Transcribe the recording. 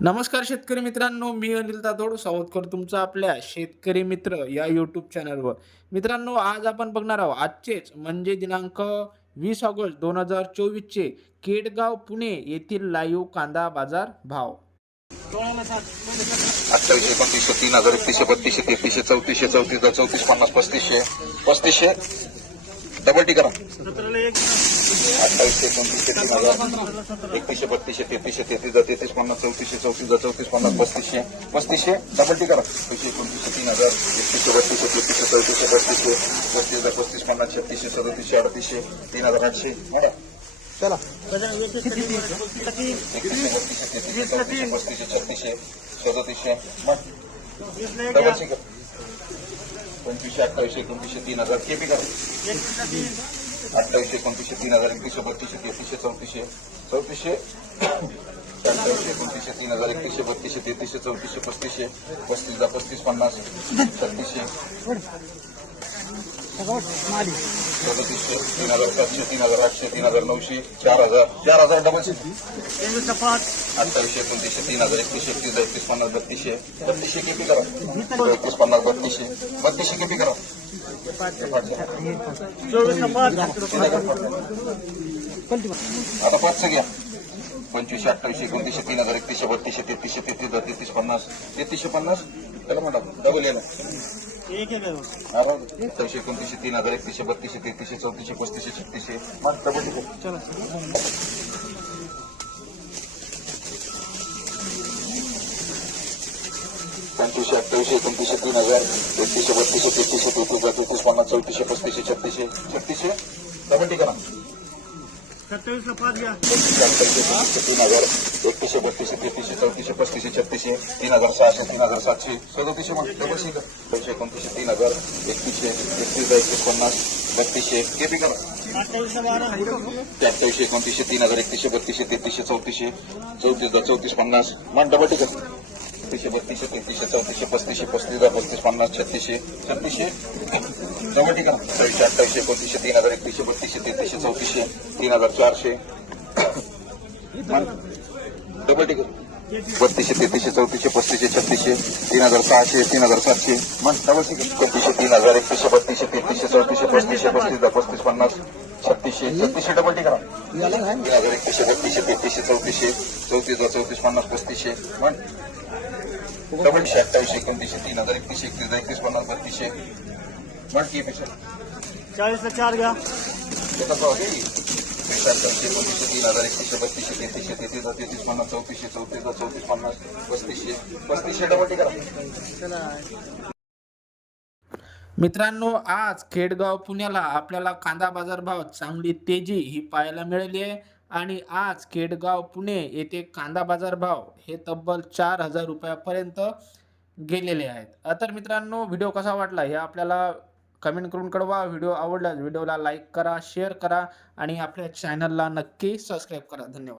नमस्कार शेतकरी मित्रांनो मी अनिल तातोड स्वागत करतो तुमचं आपल्या शेतकरी मित्र या यूट्यूब चॅनलवर मित्रांनो आज आपण बघणार आहोत आजचेच म्हणजे दिनांक वीस ऑगस्ट दोन हजार चोवीसचे केडगाव पुणे येथील लाईव्ह कांदा बाजार भाव. अठ्ठावीसशे एकोणतीसशे तीन हजार एकतीसशे बत्तीसशे तेहतीसशे चौतीसशे चौतीस दहा चौतीस पन्नास पस्तीसशे पस्तीसशे डबल टी करा. अठ्ठावीसशे एकोणतीसशे तीन हजार. एकतीसशे बत्तीसशे तेहतीसशे तेहतीस दहा तेहतीस पन्नास चौतीसशे चौतीस दहा चौतीस पन्नास पस्तीसशे पस्तीसशे डबल टी करा. पैसे एकोणतीसशे तीन हजार. एकतीसशे बत्तीसशे तेहतीसशे चौतीसशे बत्तीसशे पस्तीस दहा पस्तीस पन्नास छत्तीसशे सदतीसशे अडतीसशे तीन हजार आठशे. म्हणा एकतीसशे बत्तीसशे तेहतीसशे चौतीसशे पस्तीसशे छत्तीसशे सदतीसशे डबल टी करा पंचवीसशे अठ्ठावीसशे एकोणतीसशे तीन हजार. के पी करा. अठ्ठावीसशे एकोणतीसशे तीन हजार एकतीसशे बत्तीसशे तेहतीसशे चौतीसशे. चौतीसशे अठ्ठावीसशे एकोणतीसशे तीन हजार एकतीसशे बत्तीसशे तेहतीसशे चौतीसशे पस्तीसशे पस्तीस पस्तीस पन्नास छत्तीसशे. सदतीसशे तीन हजार सातशे तीन हजार आठशे तीन हजार नऊशे चार हजार चार हजार डबल सी अठ्ठावीसशे एकोणतीसशे तीन हजार एकतीसशे एकतीस एकतीस पन्नास बत्तीसशे बत्तीसशे केपी करा? एकतीस पन्नास बत्तीसशे बत्तीसशे केपी करा? आता पाचशे घ्या. पंचवीसशे अठ्ठावीसशे एकोणतीसशे तीन हजार एकतीसशे बत्तीसशे तेहतीसशे तेहतीस दहा तेहतीस पन्नास तेहतीसशे पन्नास त्याला म्हणा डबल येणार. अठ्ठावीसशे एकोणतीसशे तीन हजार एकतीसशे बत्तीसशे तेहतीसशे चौतीसशे पस्तीसशे छत्तीसशे डबल पंचवीसशे अठ्ठावीसशे एकोणतीसशे तीन हजार एकतीसशे बत्तीसशे तेहतीसशे तेहतीस दहा तेहतीस पन्नास चौतीसशे पस्तीसशे छत्तीसशे छत्तीसशे डबल टी करा एकतीसशे अठ्ठावीसशे एकोणतीसशे तीन हजार एकतीसशे बत्तीसशे तेहतीसशे चौतीसशे पस्तीसशे छत्तीसशे तीन हजार सहाशे तीन हजार सातशे सदतीसशे मग डबल दोनशे एकोणतीसशे तीन हजार एकतीसशे एकतीस दहा एकतीस पन्नास बत्तीसशे केपी करा अठ्ठावीसशे एकोणतीसशे तीन हजार एकतीसशे बत्तीसशे तेहतीसशे चौतीसशे चौतीस दहा चौतीस पन्नास मग डबल टिकट. एकतीसशे बत्तीसशे तेहतीसशे चौतीसशे पस्तीसशे पस्तीस पस्तीस पन्नास छत्तीसशे छत्तीसशे. डबल टिकट सव्वीसशे अठ्ठावीसशे एकोणतीसशे तीन हजार एकतीसशे बत्तीसशे तेहतीसशे चौतीसशे तीन हजार चारशे. डबल टिकट बत्तीसशे तेहतीसशे चौतीसशे पस्तीसशे छत्तीसशे तीन हजार सहाशे तीन हजार सातशे. मग डबल टिकट एकोणतीसशे तीन हजार एकतीसशे बत्तीसशे तेहतीसशे चौतीसशे पस्तीसशे पस्तीस पस्तीस पन्नास छत्तीसशे छत्तीसशे डबल टिकट तीन हजार एकतीसशे बत्तीसशे तेहतीसशे चौतीसशे चौतीस चौतीस पन्नास पस्तीसशे. मग डबल शे अठ्ठावीसशे एकोणतीसशे तीन हजार एकतीसशे एकतीस एकतीस पन्नास बत्तीसशे. मग की पेक्षा चाळीसला चार घ्या. अठ्ठावीसशे एकोणतीसशे तीन हजार एकतीसशे बत्तीसशे तेहतीसशे तेहतीस तेहतीस पन्नास चौतीसशे चौतीस चौतीस पन्नास पस्तीसशे पस्तीसशे डबल टिकट मित्रांनो आज खेडगाव पुण्याला आपल्याला कांदा बाजार भाव चांगली तेजी ही पाहायला मिळाली आहे. आणि आज केडगाव पुणे येथे कांदा बाजार भाव हे तब्बल चार हजार रुपयापर्यंत गेलेले आहेत. तर मित्रांनो व्हिडिओ कसा वाटला हे आपल्याला कमेंट करून कळवा. व्हिडिओ आवडल्यास व्हिडिओला लाईक करा शेअर करा आणि आपल्या चॅनलला नक्की सबस्क्राईब करा. धन्यवाद.